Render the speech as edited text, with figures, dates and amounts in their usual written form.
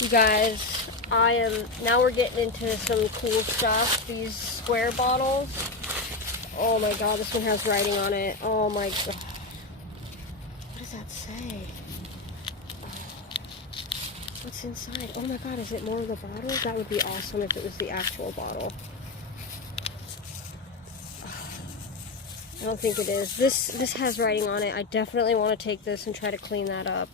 You guys, now we're getting into some cool stuff. These square bottles. Oh my god, this one has writing on it. Oh my god. What does that say? What's inside? Oh my god, is it more of the bottle? That would be awesome if it was the actual bottle. I don't think it is. This has writing on it. I definitely want to take this and try to clean that up.